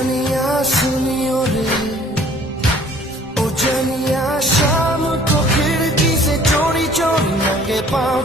जनिया सुनियो रे, ओ जनिया शाम को खिड़की से चोरी चोरी नंगे पाँव